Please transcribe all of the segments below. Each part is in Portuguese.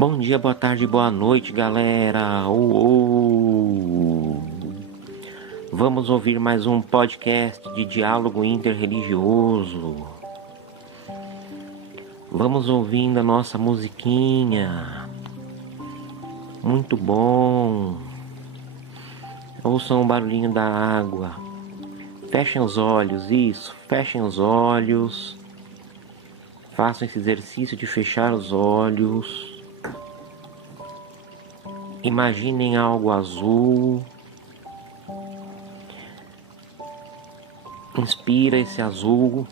Bom dia, boa tarde, boa noite, galera. Vamos ouvir mais um podcast de diálogo interreligioso. Vamos ouvindo a nossa musiquinha. Muito bom. Ouçam o barulhinho da água. Fechem os olhos, isso. Fechem os olhos. Façam esse exercício de fechar os olhos. Imaginem algo azul. Inspira esse azul.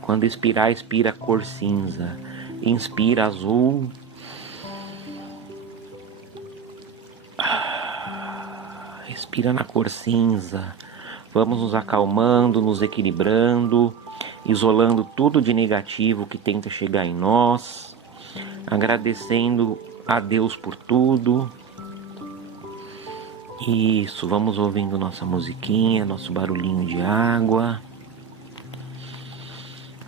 Quando expirar, expira a cor cinza. Inspira azul. Respira na cor cinza. Vamos nos acalmando, nos equilibrando, isolando tudo de negativo que tenta chegar em nós, agradecendo a Deus por tudo. Isso, vamos ouvindo nossa musiquinha, nosso barulhinho de água.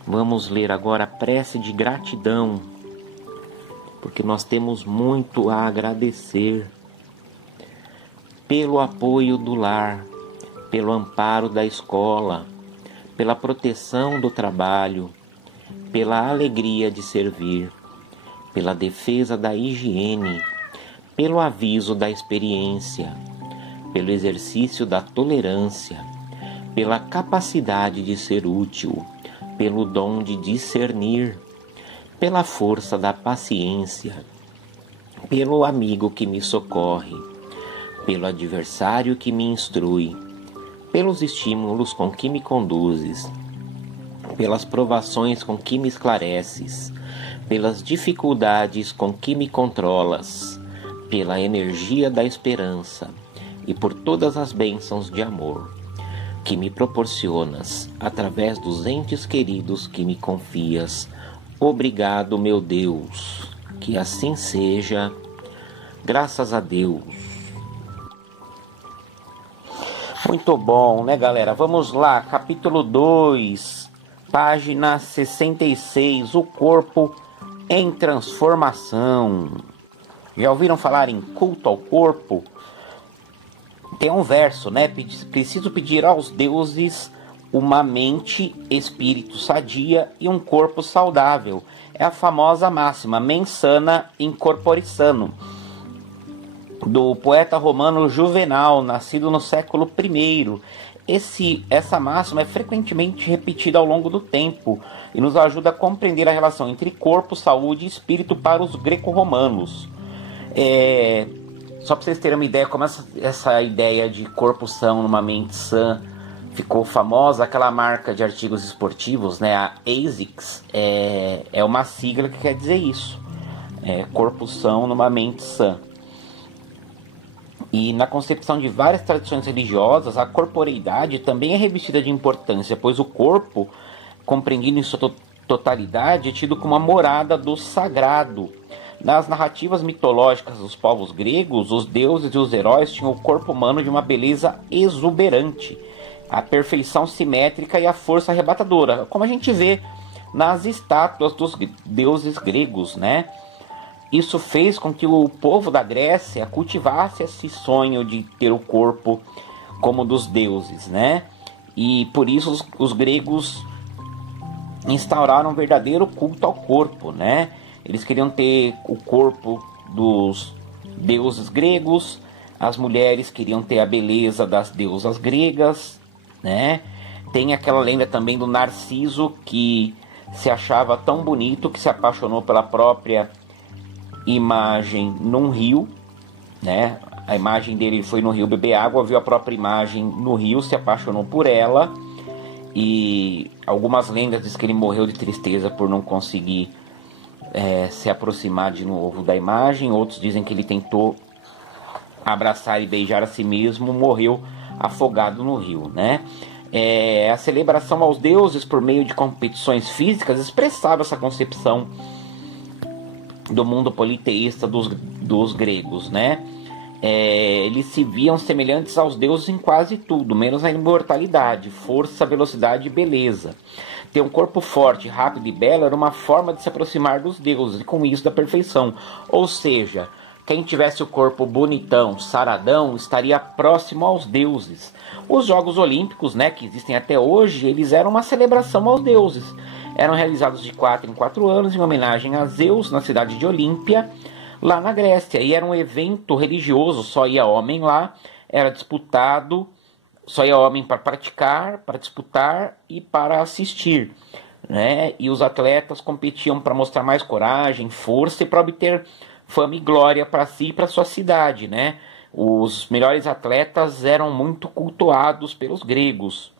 Vamos ler agora a prece de gratidão, porque nós temos muito a agradecer pelo apoio do lar, pelo amparo da escola, pela proteção do trabalho, pela alegria de servir, pela defesa da higiene, pelo aviso da experiência, pelo exercício da tolerância, pela capacidade de ser útil, pelo dom de discernir, pela força da paciência, pelo amigo que me socorre, pelo adversário que me instrui, pelos estímulos com que me conduzes, pelas provações com que me esclareces, pelas dificuldades com que me controlas, pela energia da esperança e por todas as bênçãos de amor que me proporcionas através dos entes queridos que me confias. Obrigado, meu Deus, que assim seja, graças a Deus. Muito bom, né, galera? Vamos lá, capítulo 2, página 66, o corpo em transformação. Já ouviram falar em culto ao corpo? Tem um verso, né? Preciso pedir aos deuses uma mente, espírito sadia e um corpo saudável. É a famosa máxima, mens sana in corpore sano, do poeta romano Juvenal, nascido no século I. Essa máxima é frequentemente repetida ao longo do tempo e nos ajuda a compreender a relação entre corpo, saúde e espírito para os greco-romanos. Só para vocês terem uma ideia como essa ideia de corpo são numa mente sã ficou famosa, aquela marca de artigos esportivos, né, a ASICS, é uma sigla que quer dizer isso, corpo são numa mente sã. E na concepção de várias tradições religiosas, a corporeidade também é revestida de importância, pois o corpo, compreendido em sua totalidade, é tido como a morada do sagrado. Nas narrativas mitológicas dos povos gregos, os deuses e os heróis tinham o corpo humano de uma beleza exuberante, a perfeição simétrica e a força arrebatadora, como a gente vê nas estátuas dos deuses gregos, né? Isso fez com que o povo da Grécia cultivasse esse sonho de ter o corpo como dos deuses, né? E por isso os gregos instauraram um verdadeiro culto ao corpo, né? Eles queriam ter o corpo dos deuses gregos, as mulheres queriam ter a beleza das deusas gregas, né? Tem aquela lenda também do Narciso, que se achava tão bonito que se apaixonou pela própria imagem num rio, né? A imagem dele foi no rio beber água, viu a própria imagem no rio, se apaixonou por ela, e algumas lendas dizem que ele morreu de tristeza por não conseguir se aproximar de novo da imagem. Outros dizem que ele tentou abraçar e beijar a si mesmo, morreu afogado no rio, né? A celebração aos deuses por meio de competições físicas expressava essa concepção do mundo politeísta dos gregos, né? Eles se viam semelhantes aos deuses em quase tudo, menos a imortalidade, força, velocidade e beleza. Ter um corpo forte, rápido e belo era uma forma de se aproximar dos deuses e com isso da perfeição. Ou seja, quem tivesse o corpo bonitão, saradão, estaria próximo aos deuses. Os Jogos Olímpicos, né, que existem até hoje, eles eram uma celebração aos deuses. Eram realizados de 4 em 4 anos em homenagem a Zeus, na cidade de Olímpia, lá na Grécia. E era um evento religioso, só ia homem lá, era disputado, só ia homem para praticar, para disputar e para assistir, né? E os atletas competiam para mostrar mais coragem, força e para obter fama e glória para si e para sua cidade, né? Os melhores atletas eram muito cultuados pelos gregos.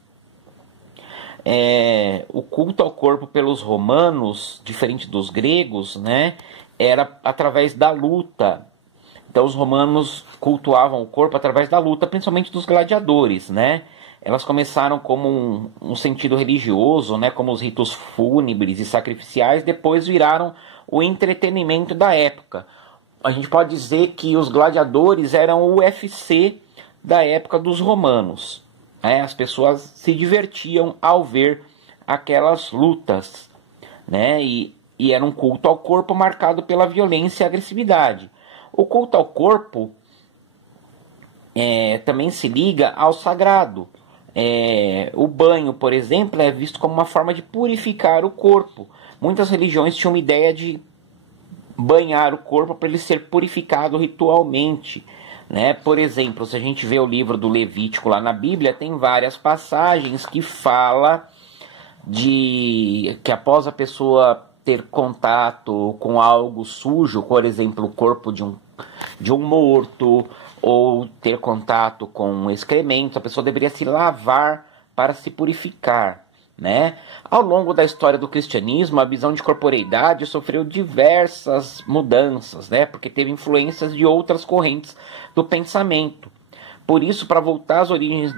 O culto ao corpo pelos romanos, diferente dos gregos, né? Era através da luta. Então os romanos cultuavam o corpo através da luta, principalmente dos gladiadores, né? Elas começaram como um sentido religioso, né? Como os ritos fúnebres e sacrificiais, depois viraram o entretenimento da época. A gente pode dizer que os gladiadores eram o UFC da época dos romanos, né? As pessoas se divertiam ao ver aquelas lutas, né? E era um culto ao corpo marcado pela violência e agressividade. O culto ao corpo também se liga ao sagrado. O banho, por exemplo, é visto como uma forma de purificar o corpo. Muitas religiões tinham uma ideia de banhar o corpo para ele ser purificado ritualmente, né? Por exemplo, se a gente vê o livro do Levítico lá na Bíblia, tem várias passagens que fala de que após a pessoa ter contato com algo sujo, por exemplo, o corpo de um morto, ou ter contato com um excremento, a pessoa deveria se lavar para se purificar, né? Ao longo da história do cristianismo, a visão de corporeidade sofreu diversas mudanças, né? Porque teve influências de outras correntes do pensamento. Por isso, para voltar às origens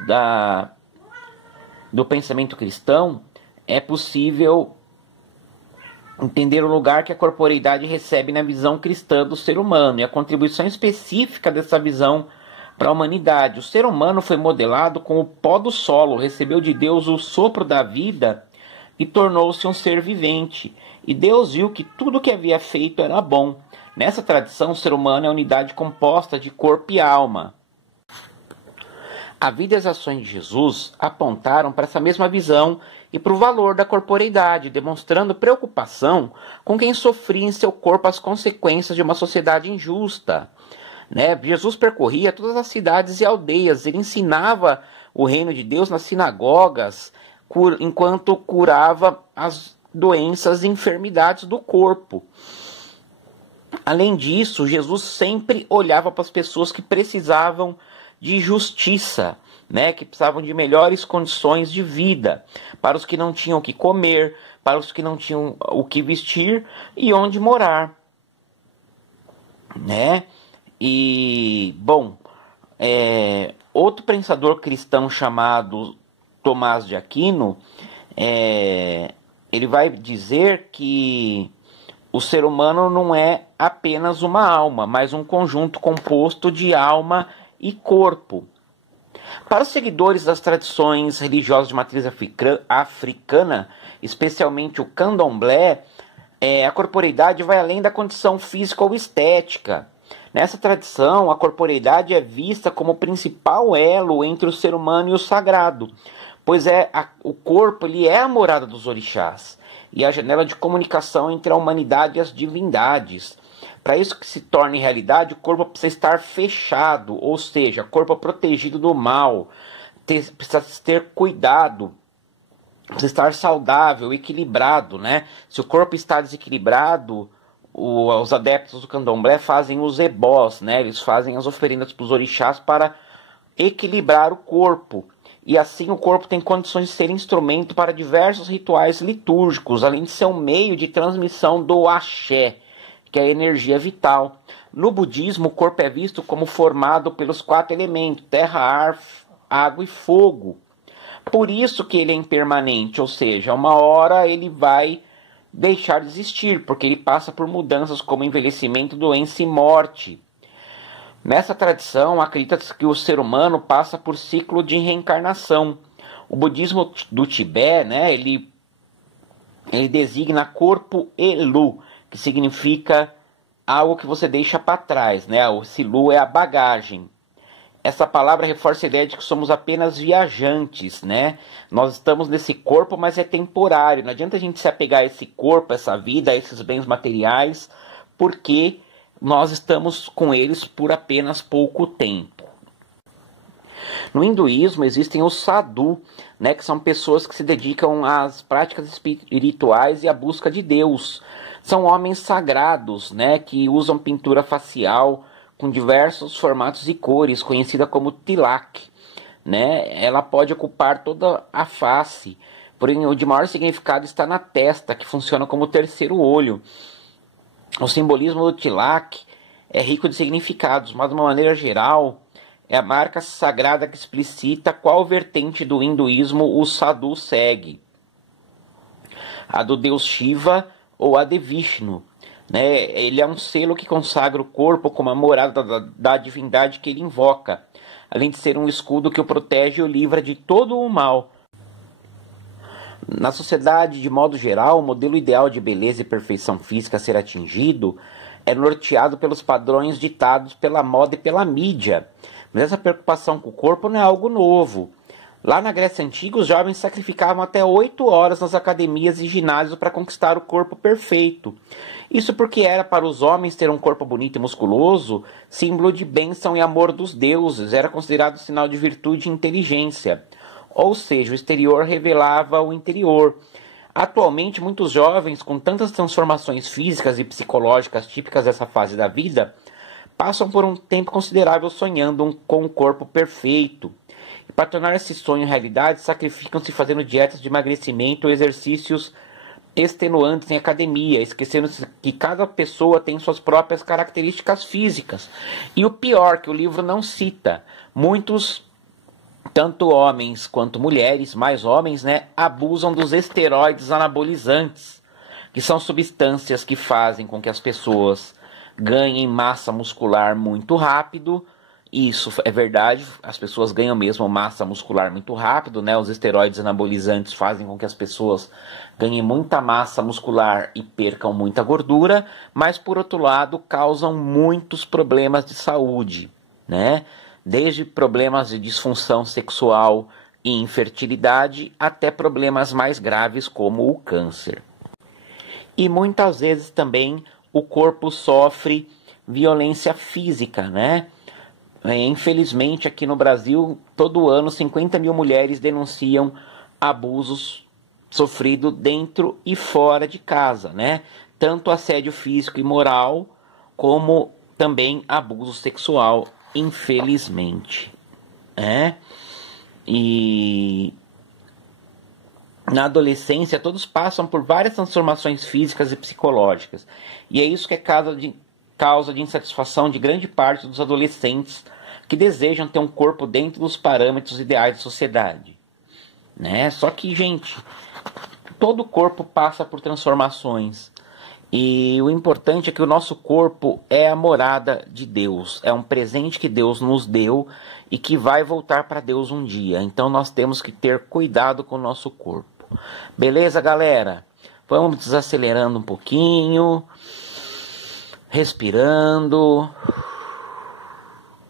do pensamento cristão, é possível entender o lugar que a corporeidade recebe na visão cristã do ser humano e a contribuição específica dessa visão para a humanidade. O ser humano foi modelado com o pó do solo, recebeu de Deus o sopro da vida e tornou-se um ser vivente. E Deus viu que tudo o que havia feito era bom. Nessa tradição, o ser humano é a unidade composta de corpo e alma. A vida e as ações de Jesus apontaram para essa mesma visão e para o valor da corporeidade, demonstrando preocupação com quem sofria em seu corpo as consequências de uma sociedade injusta, né? Jesus percorria todas as cidades e aldeias, ele ensinava o reino de Deus nas sinagogas, enquanto curava as doenças e enfermidades do corpo. Além disso, Jesus sempre olhava para as pessoas que precisavam de justiça, né, que precisavam de melhores condições de vida, para os que não tinham o que comer, para os que não tinham o que vestir e onde morar, né? E, bom, outro pensador cristão chamado Tomás de Aquino, ele vai dizer que o ser humano não é apenas uma alma, mas um conjunto composto de alma e corpo. Para os seguidores das tradições religiosas de matriz africana, especialmente o candomblé, a corporeidade vai além da condição física ou estética. Nessa tradição, a corporeidade é vista como o principal elo entre o ser humano e o sagrado, pois o corpo ele é a morada dos orixás e a janela de comunicação entre a humanidade e as divindades. Para isso que se torne realidade, o corpo precisa estar fechado, ou seja, o corpo protegido do mal, precisa ter cuidado, precisa estar saudável, equilibrado, né? Se o corpo está desequilibrado, os adeptos do candomblé fazem os ebós, né? Eles fazem as oferendas para os orixás para equilibrar o corpo. E assim o corpo tem condições de ser instrumento para diversos rituais litúrgicos, além de ser um meio de transmissão do axé, que é a energia vital. No budismo, o corpo é visto como formado pelos 4 elementos, terra, ar, água e fogo. Por isso que ele é impermanente, ou seja, uma hora ele vai deixar de existir, porque ele passa por mudanças como envelhecimento, doença e morte. Nessa tradição, acredita-se que o ser humano passa por ciclo de reencarnação. O budismo do Tibete, né, ele ele designa corpo elu, que significa algo que você deixa para trás, né? O silu é a bagagem. Essa palavra reforça a ideia de que somos apenas viajantes, né? Nós estamos nesse corpo, mas é temporário. Não adianta a gente se apegar a esse corpo, a essa vida, a esses bens materiais, porque nós estamos com eles por apenas pouco tempo. No hinduísmo existem os sadhu, né, que são pessoas que se dedicam às práticas espirituais e à busca de Deus. São homens sagrados, né, que usam pintura facial com diversos formatos e cores, conhecida como tilak. Né? Ela pode ocupar toda a face, porém o de maior significado está na testa, que funciona como o terceiro olho. O simbolismo do tilak é rico de significados, mas de uma maneira geral é a marca sagrada que explicita qual vertente do hinduísmo o sadhu segue. A do deus Shiva ou a de Vishnu. Né? Ele é um selo que consagra o corpo como a morada da divindade que ele invoca, além de ser um escudo que o protege e o livra de todo o mal. Na sociedade, de modo geral, o modelo ideal de beleza e perfeição física a ser atingido é norteado pelos padrões ditados pela moda e pela mídia. Mas essa preocupação com o corpo não é algo novo. Lá na Grécia Antiga, os jovens sacrificavam até 8 horas nas academias e ginásios para conquistar o corpo perfeito. Isso porque era para os homens ter um corpo bonito e musculoso símbolo de bênção e amor dos deuses, era considerado sinal de virtude e inteligência. Ou seja, o exterior revelava o interior. Atualmente, muitos jovens, com tantas transformações físicas e psicológicas típicas dessa fase da vida, passam por um tempo considerável sonhando com um corpo perfeito. E para tornar esse sonho realidade, sacrificam-se fazendo dietas de emagrecimento ou exercícios extenuantes em academia, esquecendo-se que cada pessoa tem suas próprias características físicas. E o pior, que o livro não cita, muitos, tanto homens quanto mulheres, mais homens, né, abusam dos esteroides anabolizantes, que são substâncias que fazem com que as pessoas ganhem massa muscular muito rápido. Isso é verdade, as pessoas ganham mesmo massa muscular muito rápido, né? Os esteroides anabolizantes fazem com que as pessoas ganhem muita massa muscular e percam muita gordura, mas por outro lado causam muitos problemas de saúde, né? Desde problemas de disfunção sexual e infertilidade até problemas mais graves como o câncer. E muitas vezes também o corpo sofre violência física, né? Infelizmente, aqui no Brasil, todo ano 50 mil mulheres denunciam abusos sofridos dentro e fora de casa, né? Tanto assédio físico e moral, como também abuso sexual, infelizmente. E na adolescência, todos passam por várias transformações físicas e psicológicas. E é isso que é causa de insatisfação de grande parte dos adolescentes que desejam ter um corpo dentro dos parâmetros ideais da sociedade, né? Só que, gente, todo corpo passa por transformações e o importante é que o nosso corpo é a morada de Deus, é um presente que Deus nos deu e que vai voltar para Deus um dia. Então nós temos que ter cuidado com o nosso corpo. Beleza, galera? Vamos desacelerando um pouquinho, respirando,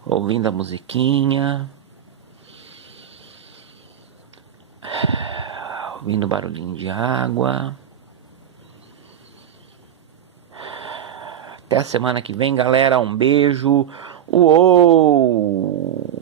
ouvindo a musiquinha, ouvindo o barulhinho de água. Até a semana que vem, galera. Um beijo. Uou!